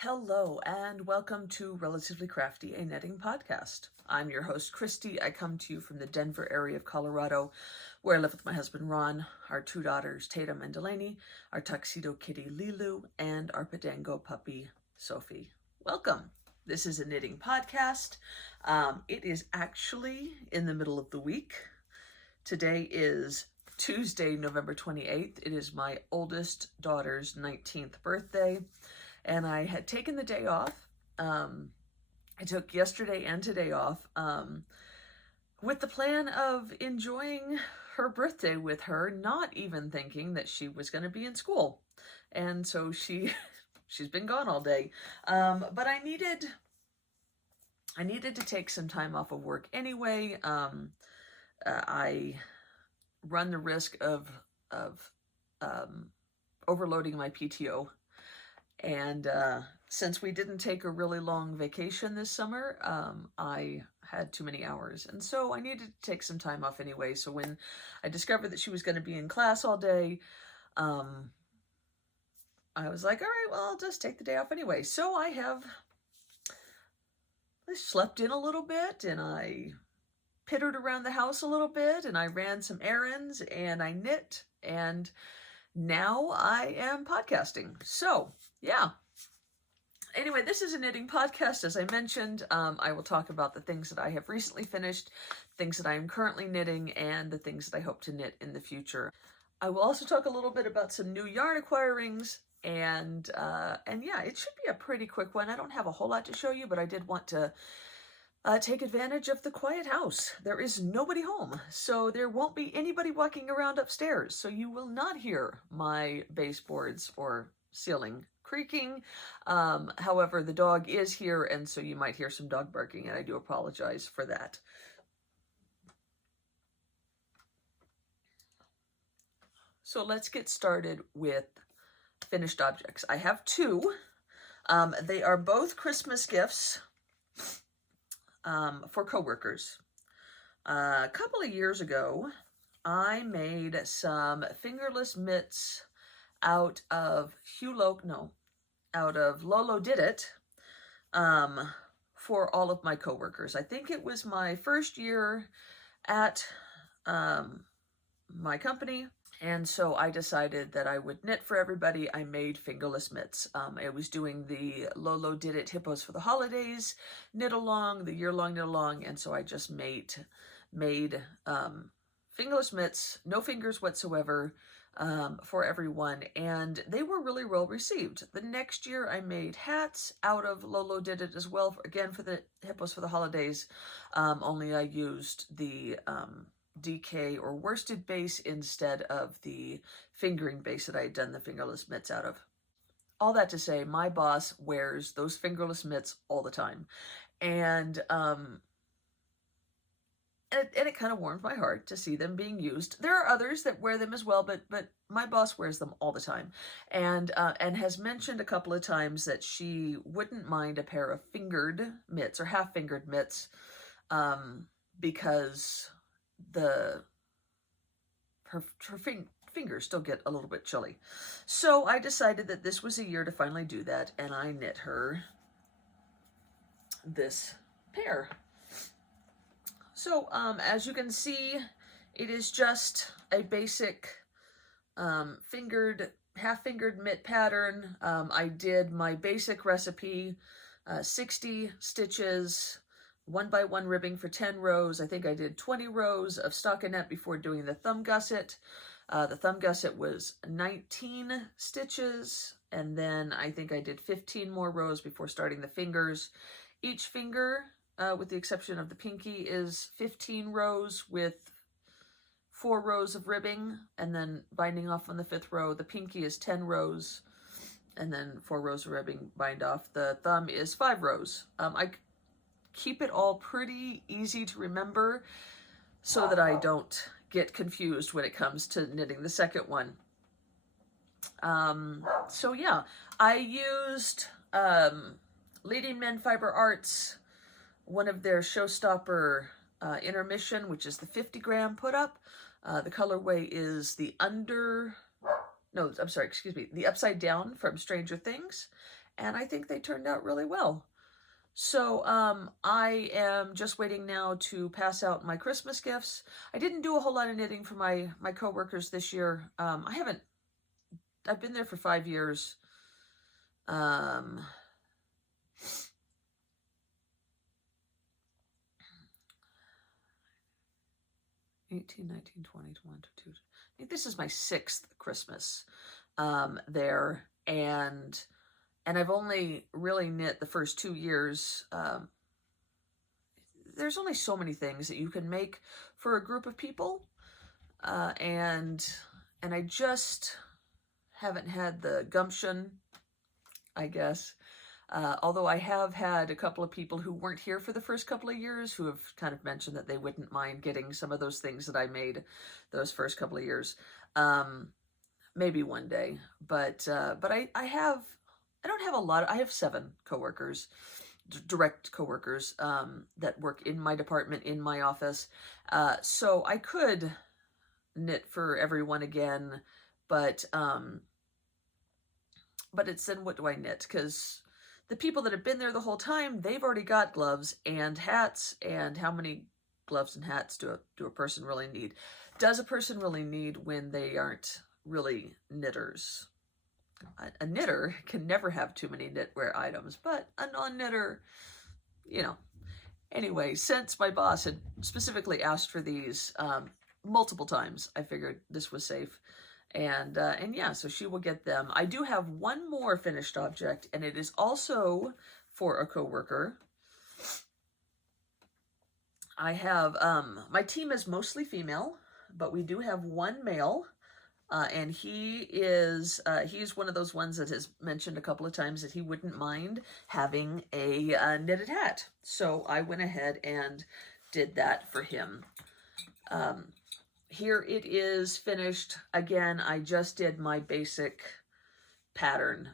Hello and welcome to Relatively Crafty, a knitting podcast. I'm your host, Christy. I come to you from the Denver area of Colorado, where I live with my husband, Ron, our two daughters, Tatum and Delaney, our tuxedo kitty, Lilu, and our Podango puppy, Sophie. Welcome. This is a knitting podcast. It is actually in the middle of the week. Today is Tuesday, November 28th. It is my oldest daughter's 19th birthday. And I had taken the day off. I took yesterday and today off with the plan of enjoying her birthday with her, not even thinking that she was going to be in school. And so she's been gone all day. But I needed to take some time off of work anyway. I run the risk of overloading my PTO. And since we didn't take a really long vacation this summer, I had too many hours. And so I needed to take some time off anyway. So when I discovered that she was going to be in class all day, I was like, all right, well, I'll just take the day off anyway. So I slept in a little bit, and I pittered around the house a little bit, and I ran some errands, and I knit, and now I am podcasting. So yeah. Anyway, this is a knitting podcast. As I mentioned, I will talk about the things that I have recently finished, things that I am currently knitting, and the things that I hope to knit in the future. I will also talk a little bit about some new yarn acquirings, and yeah, it should be a pretty quick one. I don't have a whole lot to show you, but I did want to take advantage of the quiet house. There is nobody home, so there won't be anybody walking around upstairs, so you will not hear my baseboards or ceiling creaking. However, the dog is here, and so you might hear some dog barking, and I do apologize for that. So let's get started with finished objects. I have two. They are both Christmas gifts for coworkers. A couple of years ago, I made some fingerless mitts out of Lolo Did It for all of my coworkers. I think it was my first year at my company, and so I decided that I would knit for everybody. I made fingerless mitts. I was doing the Lolo Did It Hippos for the Holidays knit along, the year-long knit along, and so I just made fingerless mitts, no fingers whatsoever, for everyone, and they were really well received. The next year I made hats out of Lolo Did It as well, again for the Hippos for the Holidays, only I used the DK or worsted base instead of the fingering base that I had done the fingerless mitts out of. All that to say, my boss wears those fingerless mitts all the time, and it kind of warms my heart to see them being used. There are others that wear them as well, but my boss wears them all the time, and has mentioned a couple of times that she wouldn't mind a pair of fingered mitts or half-fingered mitts, because her fingers still get a little bit chilly. So I decided that this was a year to finally do that, and I knit her this pair. So as you can see, it is just a basic half-fingered mitt pattern. I did my basic recipe, 60 stitches, 1x1 ribbing for 10 rows. I think I did 20 rows of stockinette before doing the thumb gusset. The thumb gusset was 19 stitches, and then I think I did 15 more rows before starting the fingers. Each finger, with the exception of the pinky, is 15 rows with 4 rows of ribbing, and then binding off on the 5th row. The pinky is 10 rows, and then 4 rows of ribbing bind off. The thumb is 5 rows. I keep it all pretty easy to remember so that I don't get confused when it comes to knitting the second one. So yeah, I used Leading Men Fiber Arts, one of their Showstopper Intermission, which is the 50 gram put up. The colorway is the Upside Down from Stranger Things. and I think they turned out really well. So I am just waiting now to pass out my Christmas gifts. I didn't do a whole lot of knitting for my coworkers this year. I've been there for 5 years. 18, 19, 20, 21, 22. I think this is my 6th Christmas there, and I've only really knit the first 2 years. There's only so many things that you can make for a group of people, and I just haven't had the gumption, I guess. Although I have had a couple of people who weren't here for the first couple of years who have kind of mentioned that they wouldn't mind getting some of those things that I made those first couple of years. Maybe one day, but I don't have a lot. I have 7 coworkers, direct coworkers, that work in my department, in my office. So I could knit for everyone again, but it's then what do I knit? Because the people that have been there the whole time, they've already got gloves and hats, and how many gloves and hats do a person really need? Does a person really need when they aren't really knitters? A knitter can never have too many knitwear items, but a non-knitter, you know. Anyway, since my boss had specifically asked for these multiple times, I figured this was safe. And yeah, so she will get them. I do have one more finished object, and it is also for a coworker. I have, my team is mostly female, but we do have one male, and he's one of those ones that has mentioned a couple of times that he wouldn't mind having a knitted hat. So I went ahead and did that for him. Here it is finished. Again, I just did my basic pattern.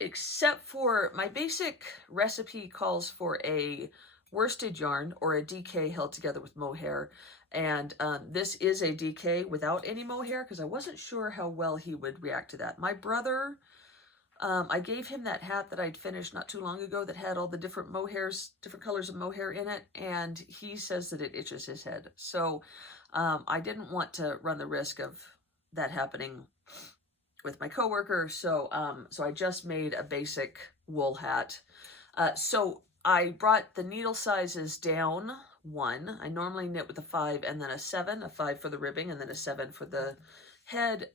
Except for my basic recipe calls for a worsted yarn or a DK held together with mohair. And this is a DK without any mohair because I wasn't sure how well he would react to that. My brother, I gave him that hat that I'd finished not too long ago that had all the different mohairs, different colors of mohair in it, and he says that it itches his head. So I didn't want to run the risk of that happening with my coworker, so I just made a basic wool hat. So I brought the needle sizes down 1. I normally knit with a 5 and then a 7, a 5 for the ribbing and then a 7 for the head.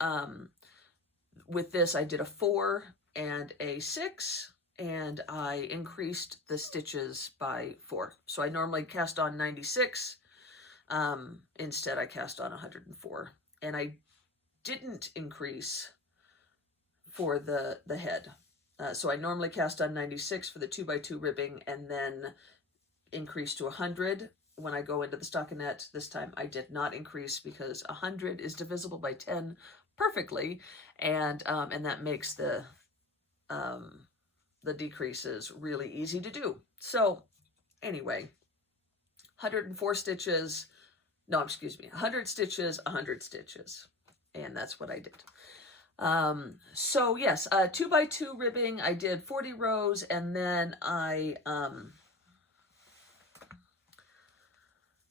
With this, I did a 4 and a 6, and I increased the stitches by 4. So I normally cast on 96. Instead, I cast on 104. And I didn't increase for the head. So I normally cast on 96 for the 2x2 ribbing and then increase to 100 when I go into the stockinette. This time I did not increase because 100 is divisible by 10 perfectly, and that makes the decreases really easy to do. So anyway, 104 stitches, no, excuse me, 100 stitches, 100 stitches, and that's what I did. So yes, 2x2 ribbing, I did 40 rows, and then I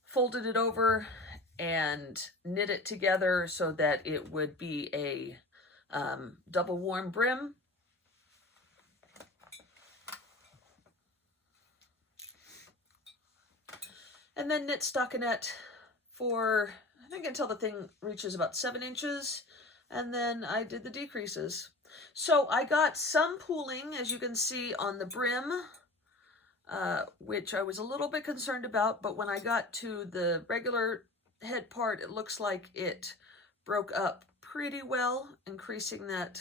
folded it over and knit it together so that it would be a double warm brim. And then knit stockinette for, I think, until the thing reaches about 7 inches. And then I did the decreases. So I got some pooling, as you can see, on the brim, which I was a little bit concerned about. But when I got to the regular head part, it looks like it broke up pretty well. Increasing that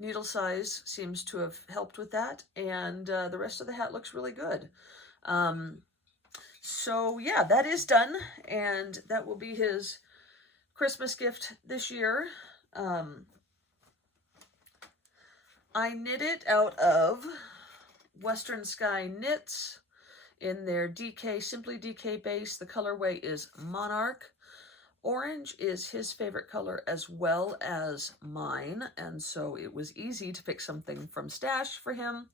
needle size seems to have helped with that. And the rest of the hat looks really good. So yeah, that is done. And that will be his Christmas gift this year. I knit it out of Western Sky Knits in their DK, Simply DK base. The colorway is Monarch, Orange is his favorite color as well as mine, and so it was easy to pick something from stash for him.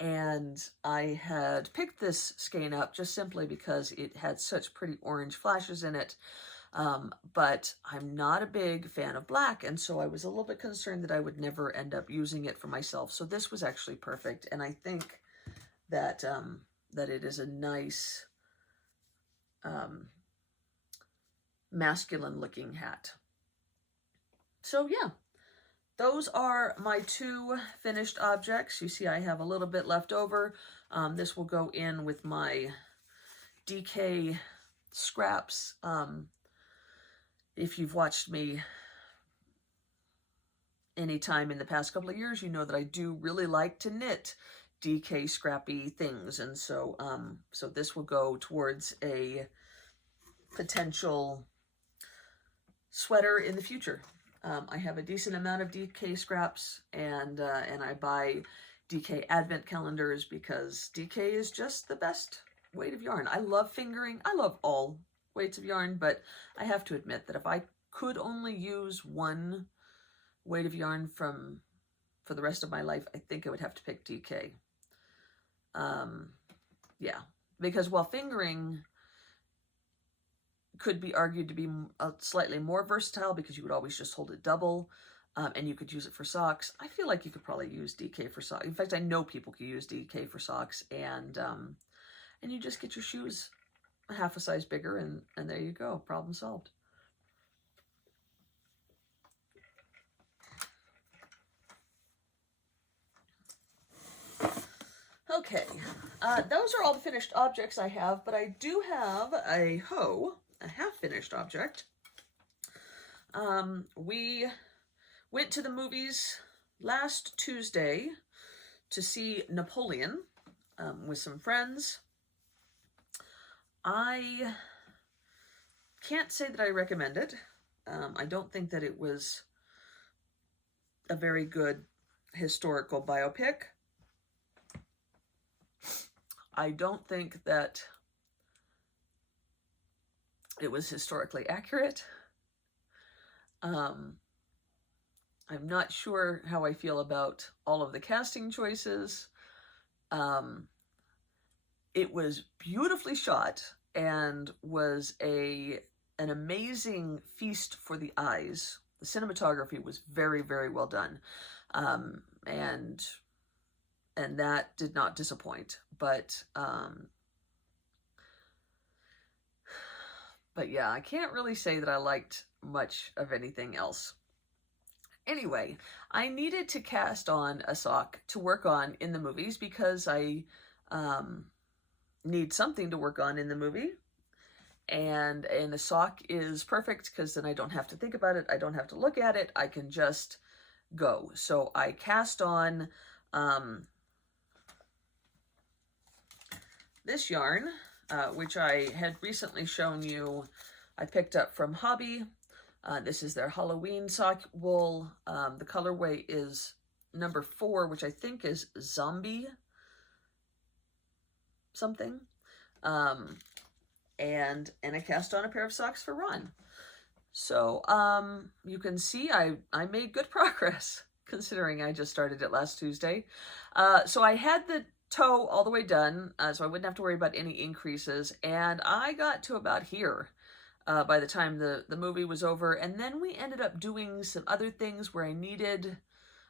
And I had picked this skein up just simply because it had such pretty orange flashes in it. But I'm not a big fan of black, and so I was a little bit concerned that I would never end up using it for myself. So this was actually perfect, and I think that that it is a nice masculine looking hat. So yeah, those are my two finished objects. You see I have a little bit left over. This will go in with my DK scraps. If you've watched me anytime in the past couple of years, you know that I do really like to knit DK scrappy things, and so so this will go towards a potential sweater in the future. I have a decent amount of DK scraps, and I buy DK advent calendars because DK is just the best weight of yarn. I love fingering. I love all weights of yarn, but I have to admit that if I could only use one weight of yarn for the rest of my life, I think I would have to pick DK. Yeah, because while fingering could be argued to be slightly more versatile because you would always just hold it double, and you could use it for socks, I feel like you could probably use DK for socks. In fact, I know people could use DK for socks, and you just get your shoes half a size bigger, and there you go, problem solved. Okay, those are all the finished objects I have, but I do have a hoe, a half-finished object. We went to the movies last Tuesday to see Napoleon with some friends. I can't say that I recommend it. I don't think that it was a very good historical biopic. I don't think that it was historically accurate. I'm not sure how I feel about all of the casting choices. It was beautifully shot and was an amazing feast for the eyes. The cinematography was very, very well done. And that did not disappoint, but yeah, I can't really say that I liked much of anything else. Anyway, I needed to cast on a sock to work on in the movies because I need something to work on in the movie, and a sock is perfect because then I don't have to think about it, I don't have to look at it, I can just go. So I cast on this yarn, which I had recently shown you, I picked up from Hobby. This is their Halloween sock wool. The colorway is number 4, which I think is Zombie something. And I cast on a pair of socks for Ron. So you can see I made good progress considering I just started it last Tuesday. So I had the toe all the way done, so I wouldn't have to worry about any increases, and I got to about here by the time the movie was over, and then we ended up doing some other things where I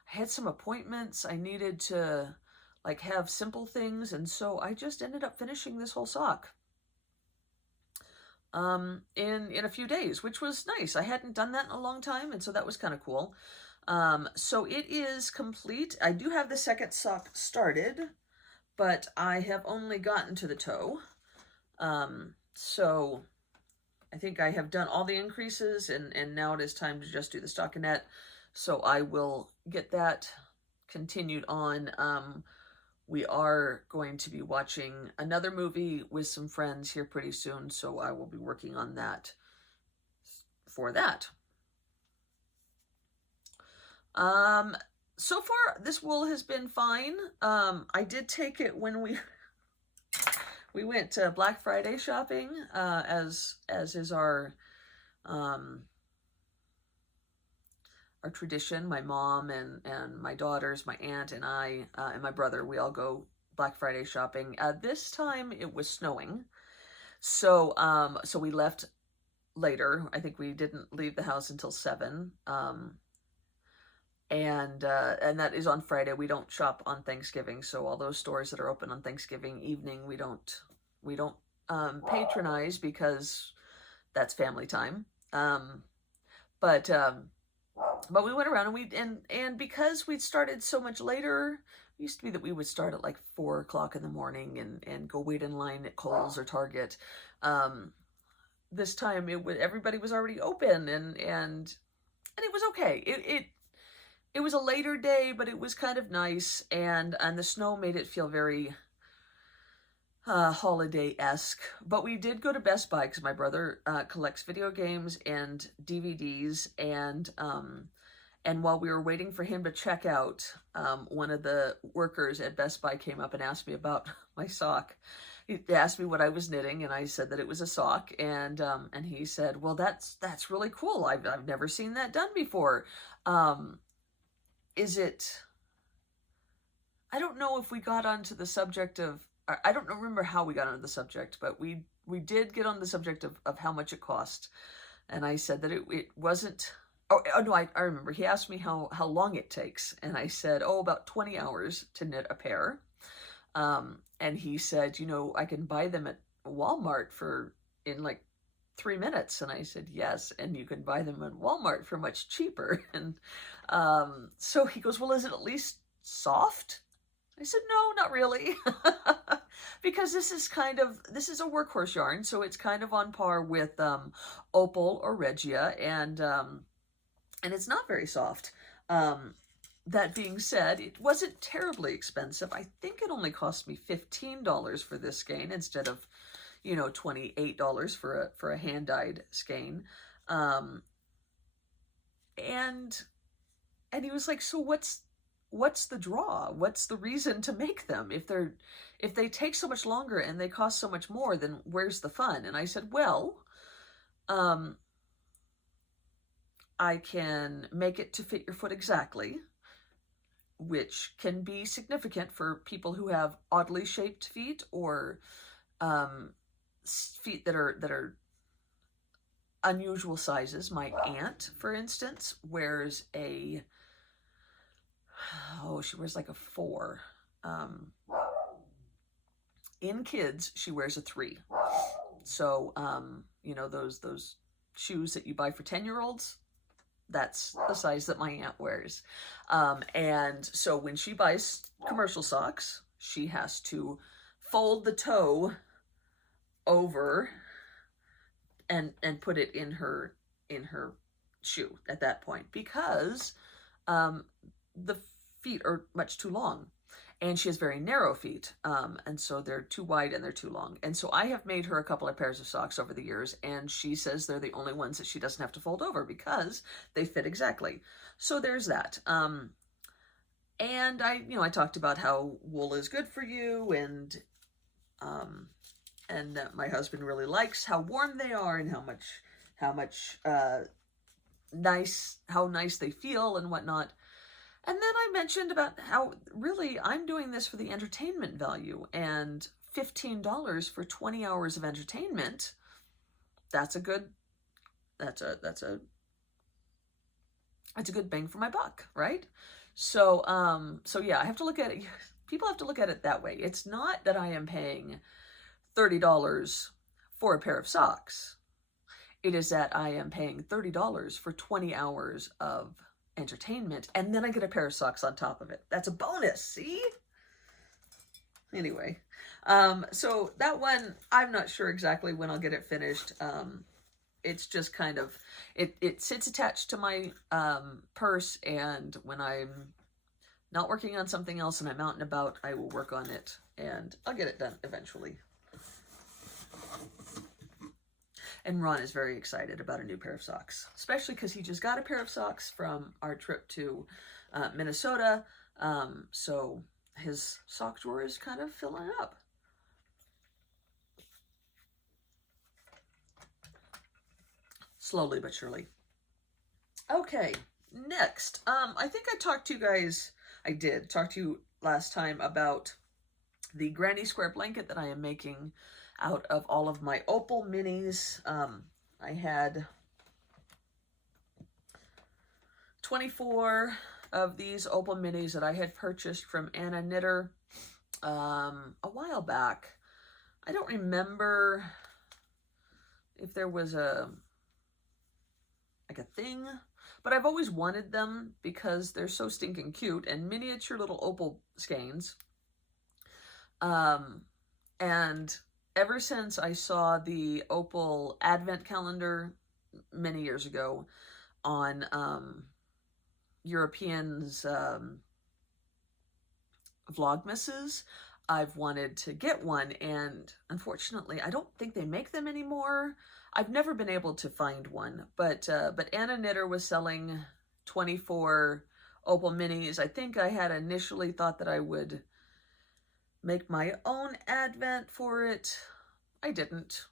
had some appointments, I needed to like have simple things, and so I just ended up finishing this whole sock in a few days, which was nice. I hadn't done that in a long time, and so that was kind of cool. So it is complete. I do have the second sock started, but I have only gotten to the toe. So I think I have done all the increases, and now it is time to just do the stockinette. So I will get that continued on. We are going to be watching another movie with some friends here pretty soon, so I will be working on that for that. So far, this wool has been fine. I did take it when we went to Black Friday shopping, as is our Our tradition, my mom and my daughters, my aunt and I, and my brother, we all go Black Friday shopping. This time it was snowing. So we left later. I think we didn't leave the house until 7. And that is on Friday. We don't shop on Thanksgiving, so all those stores that are open on Thanksgiving evening, we don't patronize because that's family time. But we went around and because we'd started so much later, it used to be that we would start at like 4 o'clock in the morning and go wait in line at Kohl's or Target. This time everybody was already open and it was okay. It was a later day, but it was kind of nice, and the snow made it feel very holiday-esque. But we did go to Best Buy because my brother collects video games and DVDs, and while we were waiting for him to check out, one of the workers at Best Buy came up and asked me about my sock. He asked me what I was knitting, and I said that it was a sock, and he said, "Well, that's really cool. I've never seen that done before. Is it?" I don't know if we got onto the subject of. I don't remember how we got onto the subject, but we did get on the subject of how much it cost, and I said that it wasn't. Oh no, I remember. He asked me how long it takes, and I said, about 20 hours to knit a pair. And he said, I can buy them at Walmart in like 3 minutes. And I said, yes, and you can buy them at Walmart for much cheaper. And so he goes, well, is it at least soft? I said, no, not really. Because this is a workhorse yarn, so it's kind of on par with Opal or Regia, and it's not very soft. That being said, it wasn't terribly expensive. I think it only cost me $15 for this skein instead of, $28 for a hand-dyed skein. And he was like, so what's the draw? What's the reason to make them? If they take so much longer and they cost so much more, then where's the fun? And I said, well, I can make it to fit your foot exactly, which can be significant for people who have oddly shaped feet or feet that are unusual sizes. My aunt, for instance, wears she wears like a 4. In kids, she wears a 3. So, those shoes that you buy for 10-year-olds, that's the size that my aunt wears. And so when she buys commercial socks, she has to fold the toe over and put it in her shoe at that point, because the feet are much too long, and she has very narrow feet, and so they're too wide and they're too long. And so I have made her a couple of pairs of socks over the years, and she says they're the only ones that she doesn't have to fold over because they fit exactly. So there's that. And I talked about how wool is good for you, and that my husband really likes how warm they are and how nice they feel and whatnot. And then I mentioned about how really I'm doing this for the entertainment value, and $15 for 20 hours of entertainment, that's a good bang for my buck, right? So yeah, I have to look at it. People have to look at it that way. It's not that I am paying $30 for a pair of socks. It is that I am paying $30 for 20 hours of entertainment, and then I get a pair of socks on top of it. That's a bonus, see? Anyway, so that one, I'm not sure exactly when I'll get it finished. It's just kind of, it sits attached to my purse, and when I'm not working on something else and I'm out and about, I will work on it, and I'll get it done eventually. And Ron is very excited about a new pair of socks, especially because he just got a pair of socks from our trip to Minnesota. So his sock drawer is kind of filling up. slowly but surely. Okay, next, I think I did talk to you last time about the granny square blanket that I am making out of all of my opal minis. I had 24 of these opal minis that I had purchased from Anna Knitter a while back. I don't remember if there was a thing, but I've always wanted them because they're so stinking cute and miniature little opal skeins. And ever since I saw the opal advent calendar many years ago on Europeans Vlogmases, I've wanted to get one, and unfortunately I don't think they make them anymore. I've never been able to find one, but Anna Knitter was selling 24 opal minis. I think I had initially thought that I would make my own advent for it. I didn't.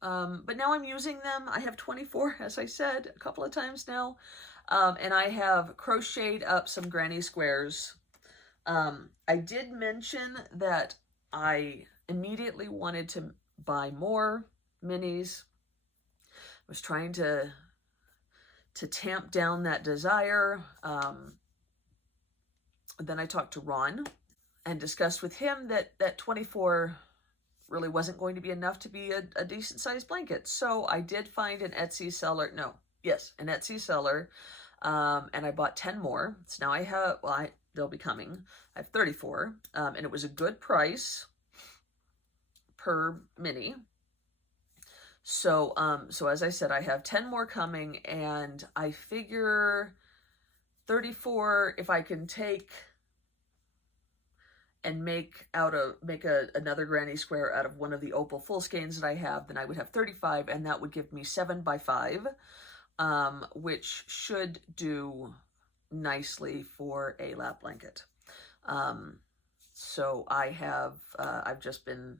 But now I'm using them. I have 24, as I said, a couple of times now. And I have crocheted up some granny squares. I did mention that I immediately wanted to buy more minis. I was trying to tamp down that desire. Then I talked to Ron and discussed with him that 24 really wasn't going to be enough to be a decent sized blanket. So I did find an Etsy seller, an Etsy seller, and I bought 10 more. So now I have, they'll be coming. I have 34, and it was a good price per mini. So, so as I said, I have 10 more coming, and I figure 34, if I can take and make another granny square out of one of the opal full skeins that I have, then I would have 35, and that would give me 7 by 5, which should do nicely for a lap blanket. So I've just been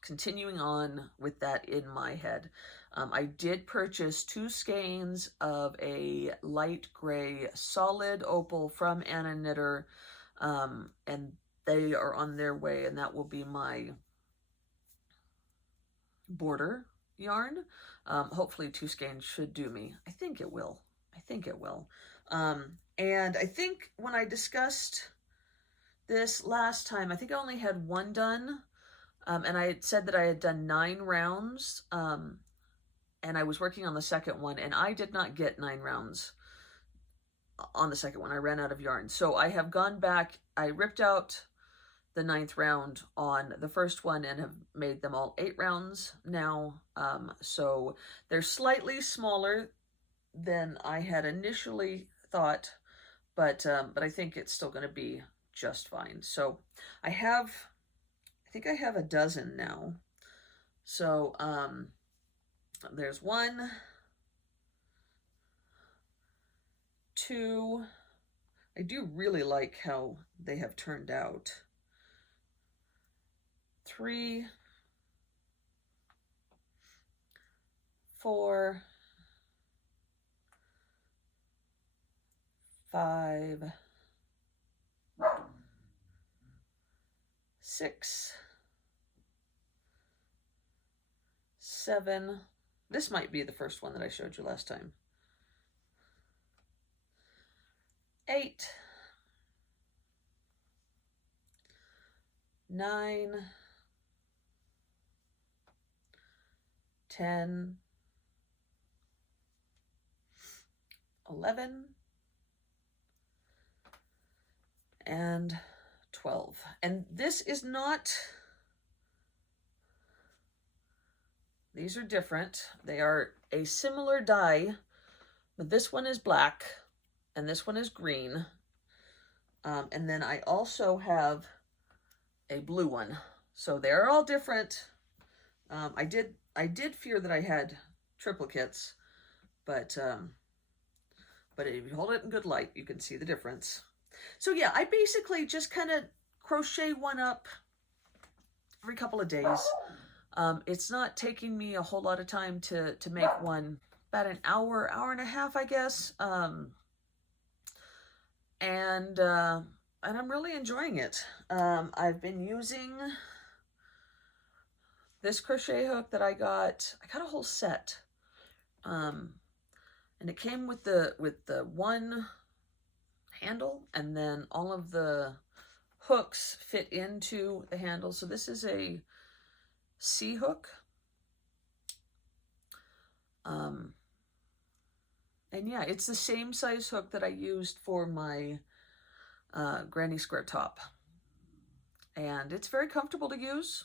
continuing on with that in my head. I did purchase 2 skeins of a light gray solid opal from Anna Knitter, and they are on their way, and that will be my border yarn. Hopefully 2 skeins should do me. I think it will. And I think when I discussed this last time, I think I only had 1 done, and I had said that I had done 9 rounds, and I was working on the second one, and I did not get 9 rounds on the second one. I ran out of yarn. So I have gone back, I ripped out the 9th round on the first one and have made them all 8 rounds now. So they're slightly smaller than I had initially thought, but I think it's still going to be just fine. So I think I have a dozen now. So there's 1, 2. I do really like how they have turned out. 3, 4, 5, 6, 7. This might be the first one that I showed you last time. 8, 9, 10, 11, and 12. And this is not, these are different. They are a similar dye, but this one is black and this one is green. And then I also have a blue one. So they're all different. I did fear that I had triplicates, but if you hold it in good light, you can see the difference. So yeah, I basically just kind of crochet one up every couple of days. It's not taking me a whole lot of time to make one about an hour, hour and a half, I guess. And I'm really enjoying it. I've been using this crochet hook that I got a whole set. And it came with the one handle, and then all of the hooks fit into the handle. So this is a C hook. And yeah, it's the same size hook that I used for my granny square top. And it's very comfortable to use.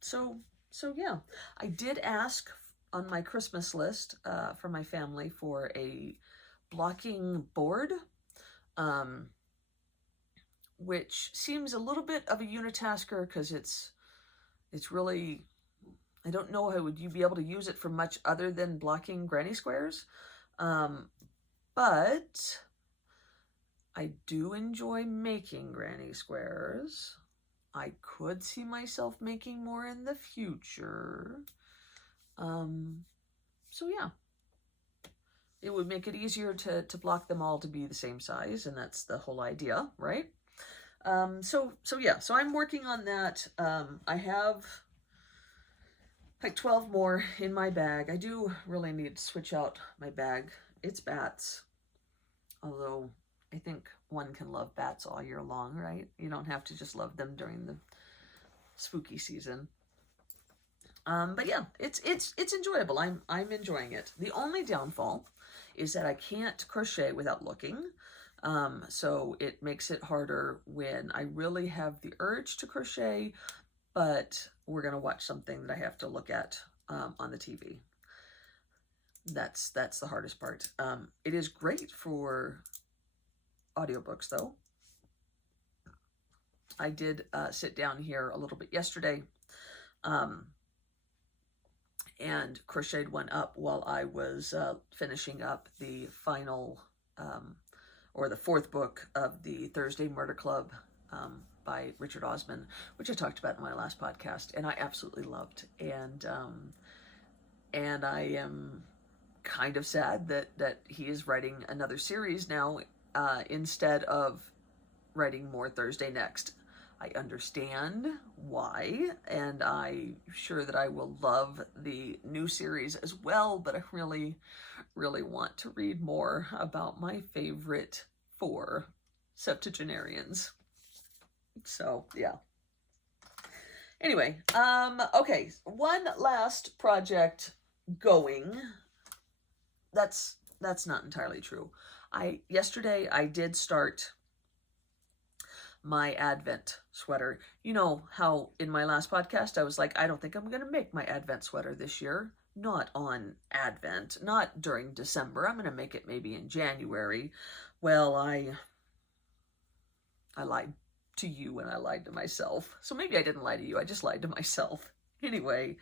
So yeah, I did ask on my Christmas list for my family for a blocking board, which seems a little bit of a unitasker because it's really, I don't know how would you be able to use it for much other than blocking granny squares. But I do enjoy making granny squares. I could see myself making more in the future. So yeah, it would make it easier to block them all to be the same size, and that's the whole idea, right? So yeah, so I'm working on that. I have like 12 more in my bag. I do really need to switch out my bag. It's bats, although I think one can love bats all year long, right? You don't have to just love them during the spooky season. But yeah, it's enjoyable. I'm enjoying it. The only downfall is that I can't crochet without looking. So it makes it harder when I really have the urge to crochet, but we're going to watch something that I have to look at on the TV. That's the hardest part. It is great for audiobooks, though. I did sit down here a little bit yesterday and crocheted one up while I was finishing up the final or the fourth book of the Thursday Murder Club by Richard Osman, which I talked about in my last podcast, and I absolutely loved. And I am kind of sad that he is writing another series now instead of writing more Thursday Next. I understand why, and I'm sure that I will love the new series as well, but I really, really want to read more about my favorite 4 septuagenarians. So, yeah. Anyway, okay, one last project going. That's not entirely true. Yesterday I did start my Advent sweater. You know how in my last podcast I was like, I don't think I'm going to make my Advent sweater this year. Not on Advent, not during December. I'm going to make it maybe in January. Well, I lied to you and I lied to myself. So maybe I didn't lie to you. I just lied to myself. Anyway,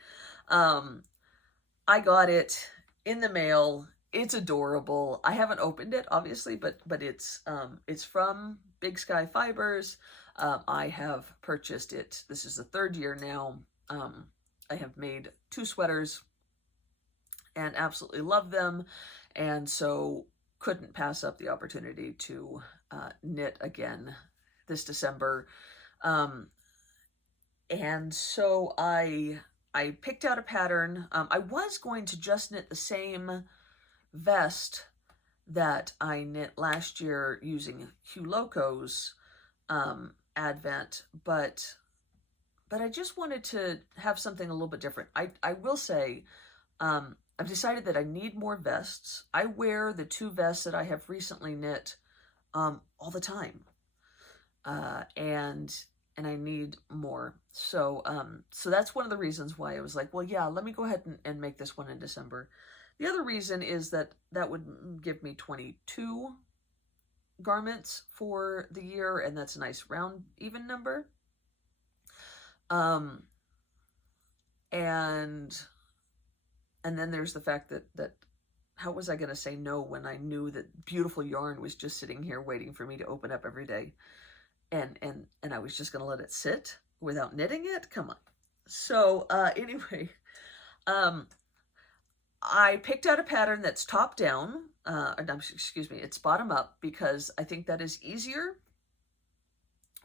I got it in the mail. It's adorable. I haven't opened it, obviously, but it's from Big Sky Fibers. I have purchased it. This is the 3rd year now. I have made 2 sweaters and absolutely love them, and so couldn't pass up the opportunity to knit again this December. And so I picked out a pattern. I was going to just knit the same vest that I knit last year using Hugh Loco's Advent, but I just wanted to have something a little bit different. I will say, I've decided that I need more vests. I wear the 2 vests that I have recently knit all the time, and I need more. So that's one of the reasons why I was like, well, yeah, let me go ahead and make this one in December. The other reason is that would give me 22 garments for the year, and that's a nice round, even number. And then there's the fact that how was I going to say no when I knew that beautiful yarn was just sitting here waiting for me to open up every day, and I was just going to let it sit without knitting it? Come on. So anyway, I picked out a pattern that's top down, excuse me, it's bottom up, because I think that is easier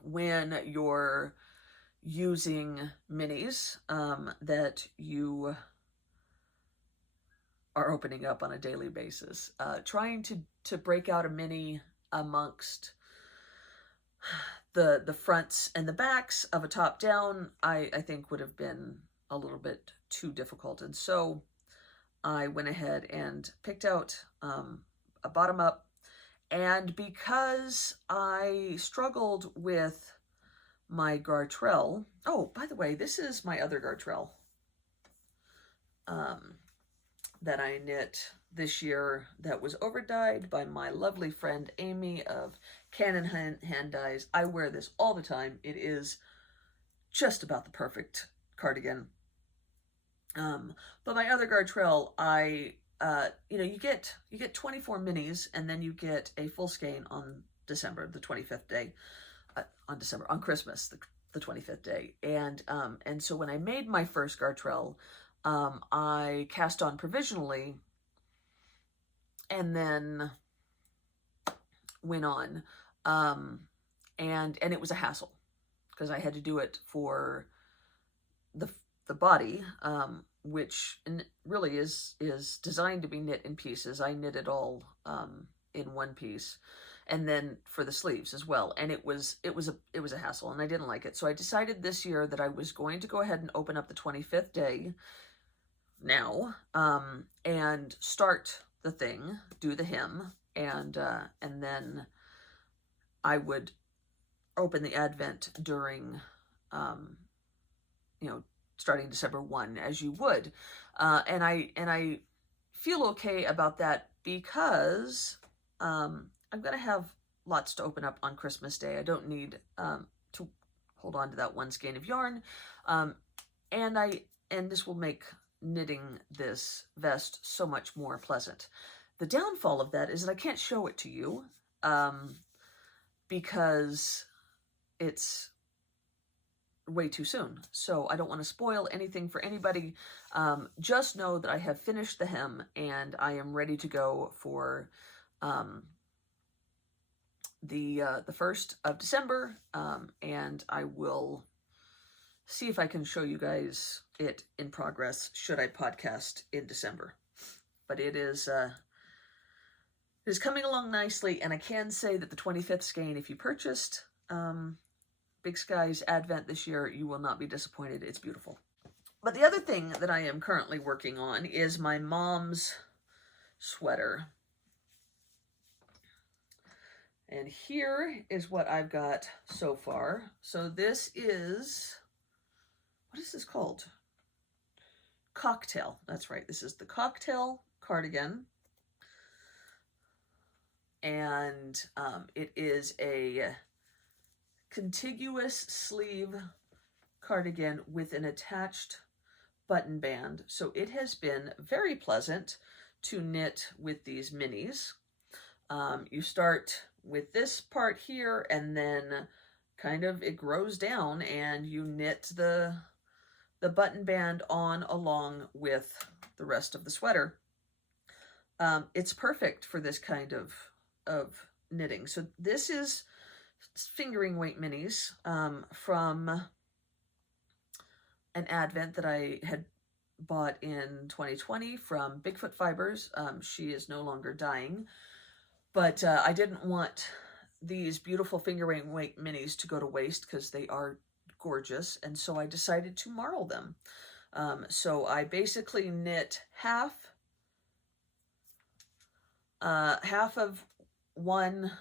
when you're using minis that you are opening up on a daily basis. Trying to break out a mini amongst the fronts and the backs of a top down, I think would have been a little bit too difficult. And so I went ahead and picked out a bottom up. And because I struggled with my gartrelle, oh, by the way, this is my other gartrelle that I knit this year that was overdyed by my lovely friend Amy of Cannon Hand Dyes. I wear this all the time. It is just about the perfect cardigan. But my other gartrelle, you get 24 minis, and then you get a full skein on December, the 25th day, on Christmas, the 25th day. And so when I made my first gartrelle, I cast on provisionally and then went on. And it was a hassle because I had to do it for the body, which really is designed to be knit in pieces. I knit it all in one piece, and then for the sleeves as well. And it was a hassle, and I didn't like it. So I decided this year that I was going to go ahead and open up the 25th day now, and start the thing, do the hem, and then I would open the Advent during, starting December 1, as you would. And I feel okay about that because I'm going to have lots to open up on Christmas Day. I don't need to hold on to that one skein of yarn. And this will make knitting this vest so much more pleasant. The downfall of that is that I can't show it to you because it's way too soon. So I don't want to spoil anything for anybody. Just know that I have finished the hem and I am ready to go for the 1st of December, and I will see if I can show you guys it in progress should I podcast in December. But it is coming along nicely, and I can say that the 25th skein, if you purchased Big Sky's Advent this year, you will not be disappointed. It's beautiful. But the other thing that I am currently working on is my mom's sweater. And here is what I've got so far. So this is, what is this called? Cocktail. That's right. This is the Cocktail cardigan. And it is a contiguous sleeve cardigan with an attached button band. So it has been very pleasant to knit with these minis. You start with this part here, and then kind of it grows down, and you knit the button band on along with the rest of the sweater. It's perfect for this kind of knitting. So this is fingering weight minis from an Advent that I had bought in 2020 from Bigfoot Fibers. She is no longer dying, but I didn't want these beautiful fingering weight minis to go to waste because they are gorgeous, and so I decided to marl them. So I basically knit half of one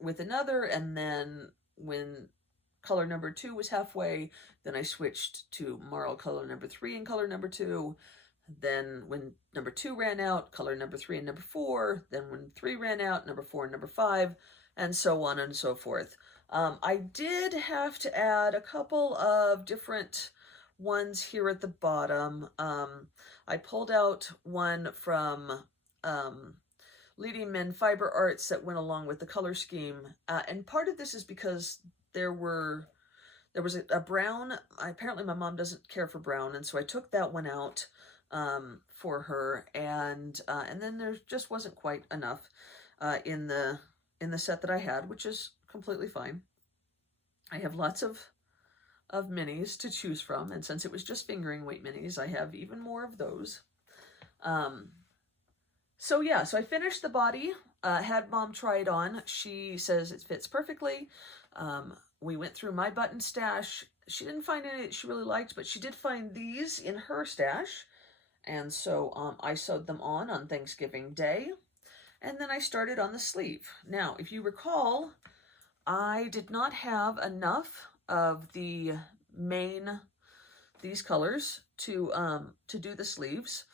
with another, and then when color number 2 was halfway, then I switched to marl color number 3 and color number 2. Then when number 2 ran out, color number 3 and number 4. Then when 3 ran out, number 4 and number 5, and so on and so forth. I did have to add a couple of different ones here at the bottom. I pulled out one from Leading Men Fiber Arts that went along with the color scheme. And part of this is because there was a brown. Apparently my mom doesn't care for brown, and so I took that one out. for her, and then there just wasn't quite enough in the set that I had, which is completely fine. I have lots of minis to choose from, and since it was just fingering weight minis, I have even more of those. So yeah, so I finished the body, had Mom try it on. She says it fits perfectly. We went through my button stash. She didn't find any that she really liked, but she did find these in her stash. And so I sewed them on Thanksgiving Day. And then I started on the sleeve. Now, if you recall, I did not have enough of the main, these colors, to do the sleeves.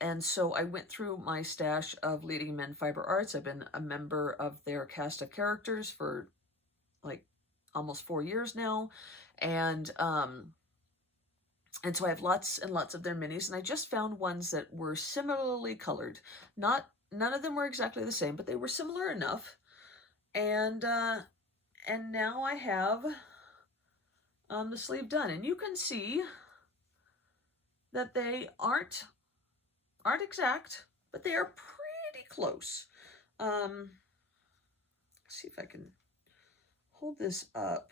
And so I went through my stash of Leading Men Fiber Arts. I've been a member of their cast of characters for like almost 4 years now. And so I have lots and lots of their minis, and I just found ones that were similarly colored. None of them were exactly the same, but they were similar enough. And now I have the sleeve done, and you can see that they aren't exact, but they are pretty close. Let's see if I can hold this up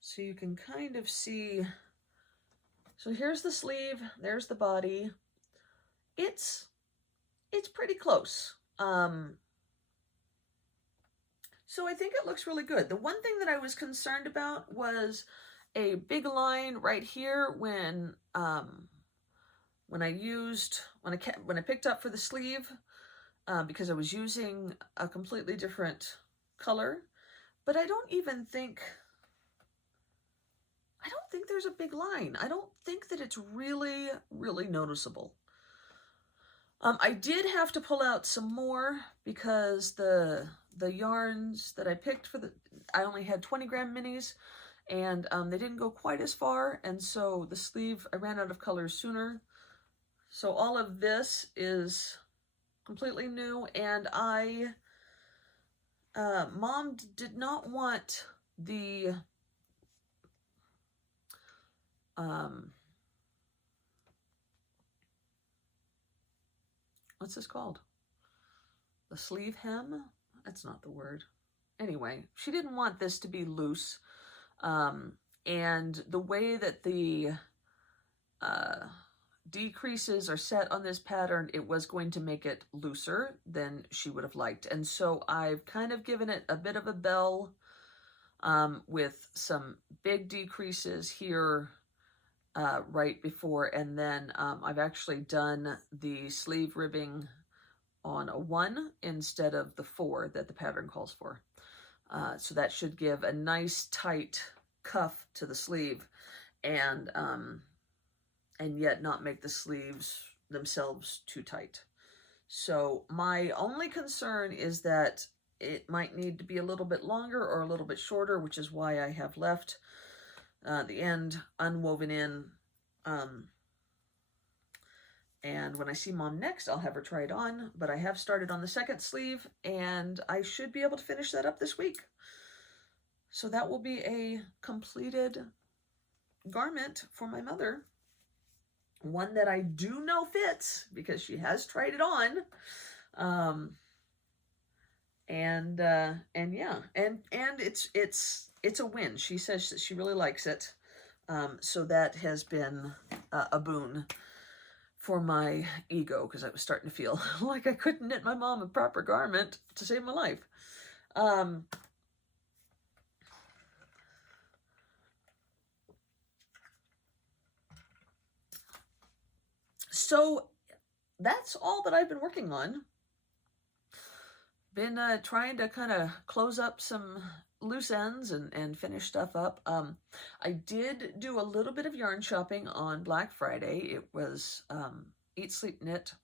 so you can kind of see. So here's the sleeve, there's the body. It's pretty close. So I think it looks really good. The one thing that I was concerned about was a big line right here when I picked up for the sleeve, because I was using a completely different color. But I don't think there's a big line. I don't think that it's really, really noticeable. I did have to pull out some more because the yarns that I picked I only had 20-gram minis, and they didn't go quite as far, and so the sleeve, I ran out of colors sooner. So all of this is completely new, and Mom did not want the what's this called? The sleeve hem? That's not the word. Anyway, she didn't want this to be loose. And the way that the decreases are set on this pattern, it was going to make it looser than she would have liked. And so I've kind of given it a bit of a bell with some big decreases here right before, and then I've actually done the sleeve ribbing on a 1 instead of the 4 that the pattern calls for. So that should give a nice tight cuff to the sleeve, and yet not make the sleeves themselves too tight. So my only concern is that it might need to be a little bit longer or a little bit shorter, which is why I have left the end unwoven in. And when I see Mom next, I'll have her try it on, but I have started on the second sleeve, and I should be able to finish that up this week. So that will be a completed garment for my mother. One that I do know fits because she has tried it on. And yeah, and it's a win. She says that she really likes it. So that has been a boon for my ego, because I was starting to feel like I couldn't knit my mom a proper garment to save my life. So that's all that I've been working on. Been trying to kind of close up some loose ends and finish stuff up. I did do a little bit of yarn shopping on Black Friday. It was Eat Sleep Knit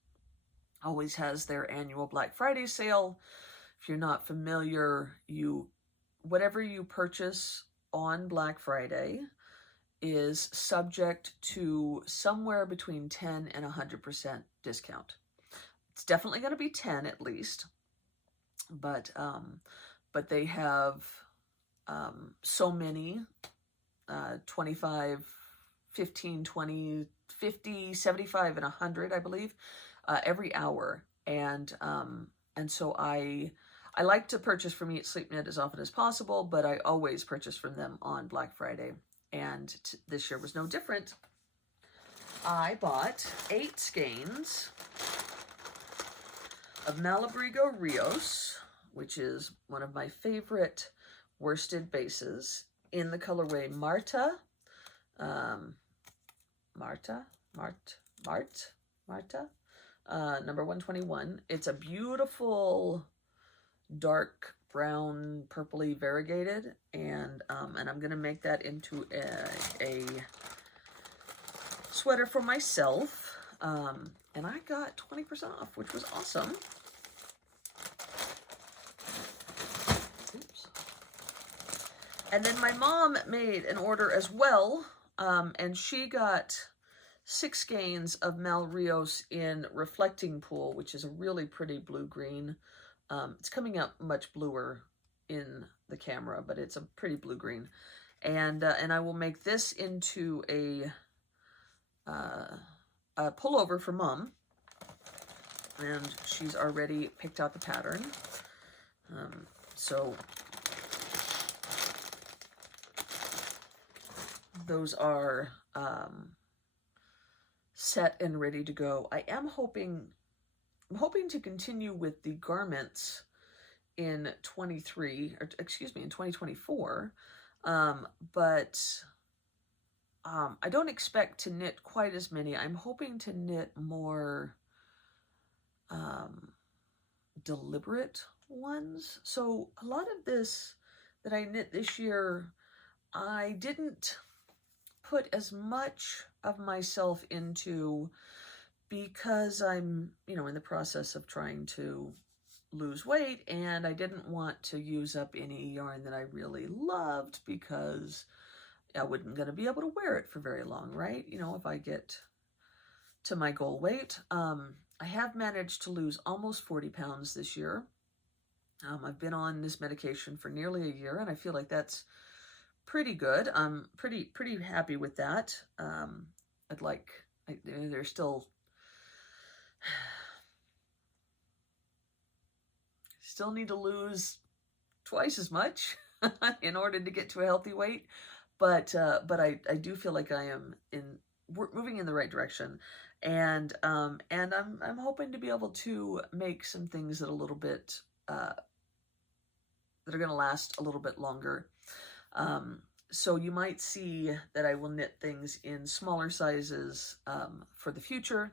always has their annual Black Friday sale. If you're not familiar, whatever you purchase on Black Friday is subject to somewhere between 10 and 100% discount. It's definitely going to be 10 at least, but they have so many 25, 15, 20, 50, 75, and 100, I believe, every hour. And so I like to purchase from Eat Sleep Knit as often as possible, but I always purchase from them on Black Friday. And this year was no different. I bought 8 skeins of Malabrigo Rios, which is one of my favorite worsted bases, in the colorway Marta. Marta, number 121. It's a beautiful dark brown, purpley variegated, and I'm gonna make that into a sweater for myself. And I got 20% off, which was awesome. Oops. And then my mom made an order as well, and she got 6 skeins of Mal Rios in Reflecting Pool, which is a really pretty blue-green. It's coming out much bluer in the camera, but it's a pretty blue-green. And I will make this into a pullover for Mom. And she's already picked out the pattern. So those are set and ready to go. I'm hoping to continue with the garments in 2024, but I don't expect to knit quite as many. I'm hoping to knit more deliberate ones. So a lot of this that I knit this year, I didn't put as much of myself into, because I'm, in the process of trying to lose weight, and I didn't want to use up any yarn that I really loved, because I wasn't going to be able to wear it for very long, right? If I get to my goal weight. I have managed to lose almost 40 pounds this year. I've been on this medication for nearly a year, and I feel like that's pretty good. I'm pretty happy with that. There's still need to lose twice as much in order to get to a healthy weight, but I do feel like I am moving in the right direction, and I'm hoping to be able to make some things that that are going to last a little bit longer. So you might see that I will knit things in smaller sizes for the future.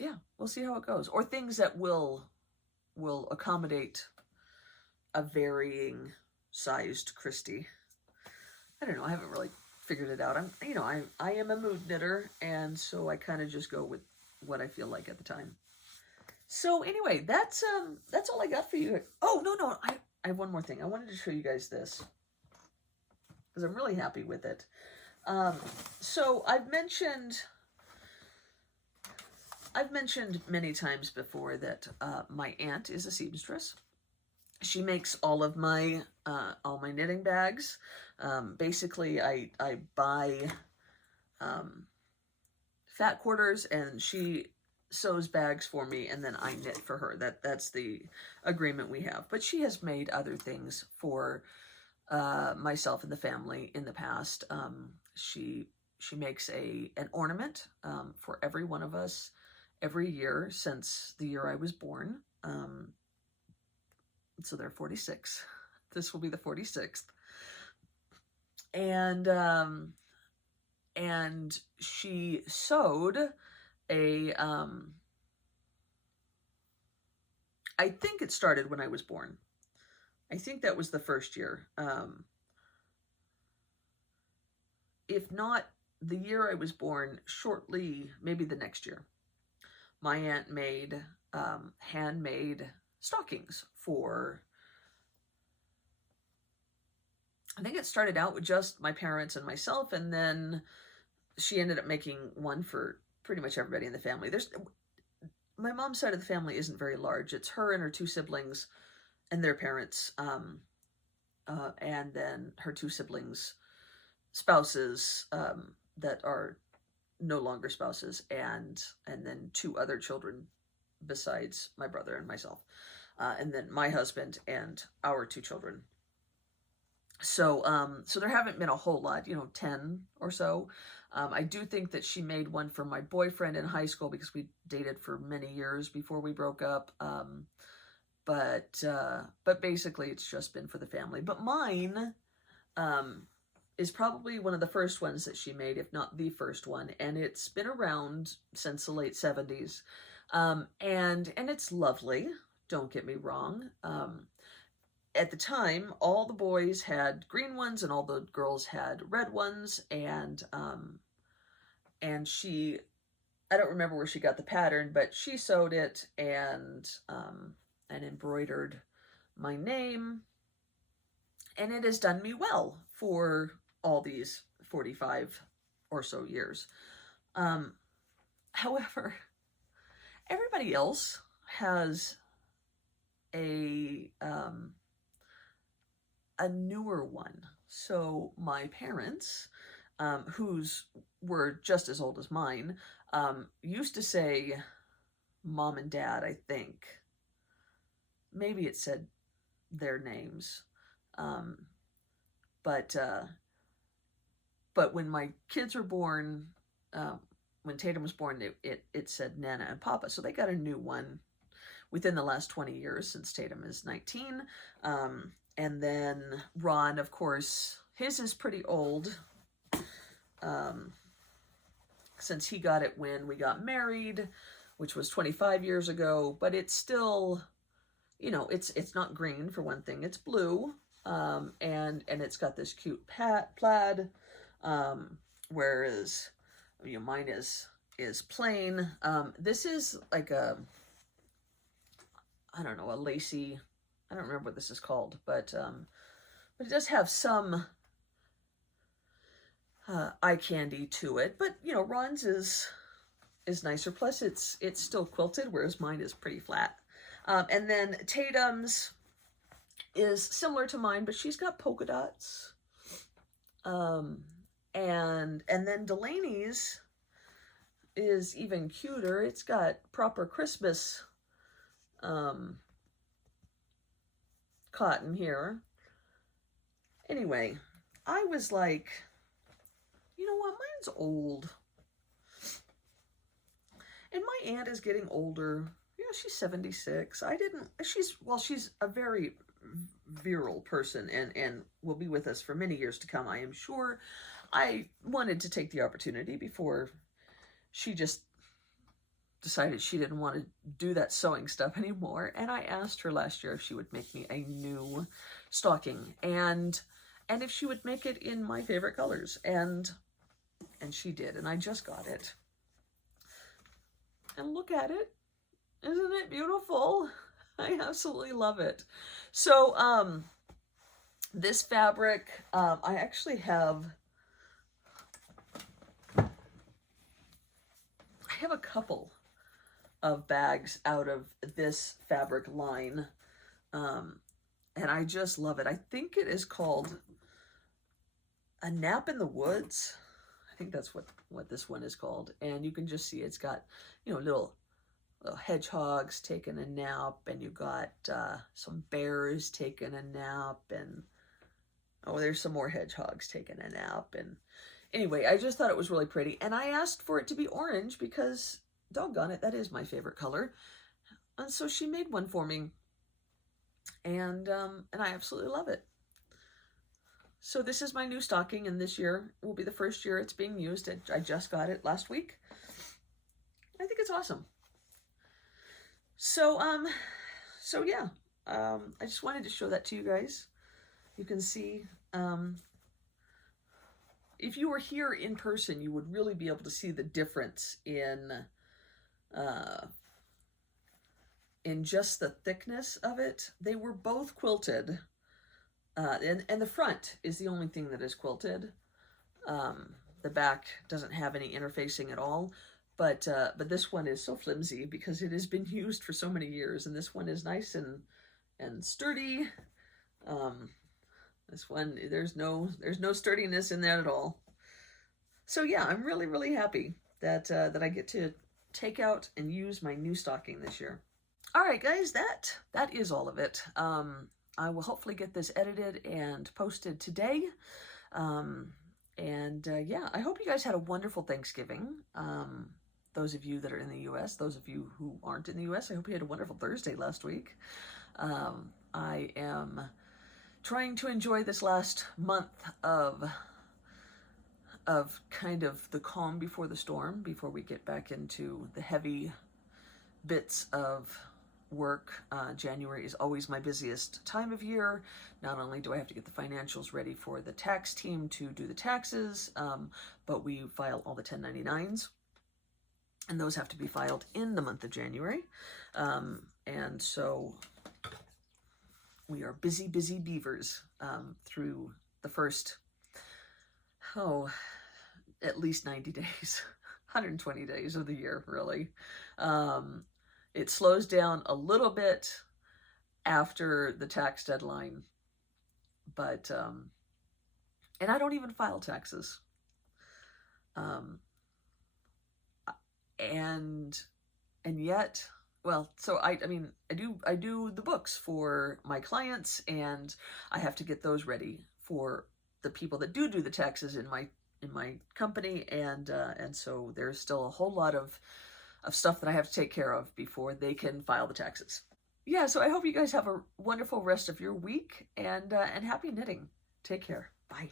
Yeah, we'll see how it goes. Or things that will accommodate a varying sized Christy. I don't know. I haven't really figured it out. I am a mood knitter, and so I kind of just go with what I feel like at the time. So anyway, that's all I got for you. Oh, no, I have one more thing. I wanted to show you guys this, because I'm really happy with it. So I've mentioned many times before that my aunt is a seamstress. She makes all my knitting bags. Basically, I buy fat quarters, and she sews bags for me, and then I knit for her. That's the agreement we have. But she has made other things for myself and the family in the past. She makes an ornament for every one of us every year since the year I was born. So there are 46. This will be the 46th. And she sewed I think it started when I was born. I think that was the first year. If not the year I was born, shortly, maybe the next year, my aunt made handmade stockings for, I think it started out with just my parents and myself, and then she ended up making one for pretty much everybody in the family. My mom's side of the family isn't very large. It's her and her 2 siblings and their parents, and then her 2 siblings' spouses that are no longer spouses, and then 2 other children besides my brother and myself, and then my husband and our 2 children. So so there haven't been a whole lot, 10 or so. I do think that she made one for my boyfriend in high school because we dated for many years before we broke up. But basically it's just been for the family. But mine is probably one of the first ones that she made, if not the first one, and it's been around since the late 70s. And it's lovely, don't get me wrong. At the time, all the boys had green ones and all the girls had red ones, and she, I don't remember where she got the pattern, but she sewed it and embroidered my name, and it has done me well for all these 45 or so years. However, everybody else has a newer one. So my parents, whose were just as old as mine, used to say mom and dad, I think. Maybe it said their names. But when my kids were born, when Tatum was born, it said Nana and Papa. So they got a new one within the last 20 years, since Tatum is 19. And then Ron, of course, his is pretty old, since he got it when we got married, which was 25 years ago. But it's still, it's not green, for one thing. It's blue, and it's got this cute plaid, whereas mine is plain. This is like a, I don't know, a lacy, I don't remember what this is called, but it does have some eye candy to it. But Ron's is nicer. Plus, it's still quilted, whereas mine is pretty flat. And then Tatum's is similar to mine, but she's got polka dots. And then Delaney's is even cuter. It's got proper Christmas cotton here. Anyway, I was like, you know what, mine's old. And my aunt is getting older. She's 76. She's a very virile person and will be with us for many years to come, I am sure. I wanted to take the opportunity before she just decided she didn't want to do that sewing stuff anymore, and I asked her last year if she would make me a new stocking, and if she would make it in my favorite colors, and she did, and I just got it. And look at it. Isn't it beautiful? I absolutely love it. So this fabric, I actually have a couple of bags out of this fabric line, and I just love it. I think it is called A Nap in the Woods. I think that's what this one is called, and you can just see it's got little hedgehogs taking a nap, and you got some bears taking a nap, and there's some more hedgehogs taking a nap. And anyway, I just thought it was really pretty, and I asked for it to be orange because, doggone it, that is my favorite color. And so she made one for me, and I absolutely love it. So this is my new stocking, and this year will be the first year it's being used. I just got it last week. I think it's awesome. So yeah, I just wanted to show that to you guys. You can see, if you were here in person, you would really be able to see the difference in just the thickness of it. They were both quilted, and the front is the only thing that is quilted. The back doesn't have any interfacing at all. But this one is so flimsy because it has been used for so many years, and this one is nice and sturdy. This one, there's no sturdiness in that at all. So yeah, I'm really, really happy that that I get to take out and use my new stocking this year. All right, guys, that is all of it. I will hopefully get this edited and posted today. Yeah, I hope you guys had a wonderful Thanksgiving. Those of you that are in the U.S., those of you who aren't in the U.S., I hope you had a wonderful Thursday last week. I am trying to enjoy this last month of kind of the calm before the storm, before we get back into the heavy bits of work. January is always my busiest time of year. Not only do I have to get the financials ready for the tax team to do the taxes, but we file all the 1099s, and those have to be filed in the month of January. And so we are busy beavers through the first, at least 90 days, 120 days of the year, really. It slows down a little bit after the tax deadline, but, and I don't even file taxes. And yet, well, so I mean, I do the books for my clients, and I have to get those ready for the people that do the taxes in my company, and so there's still a whole lot of stuff that I have to take care of before they can file the taxes. Yeah, so I hope you guys have a wonderful rest of your week, and happy knitting. Take care. Bye.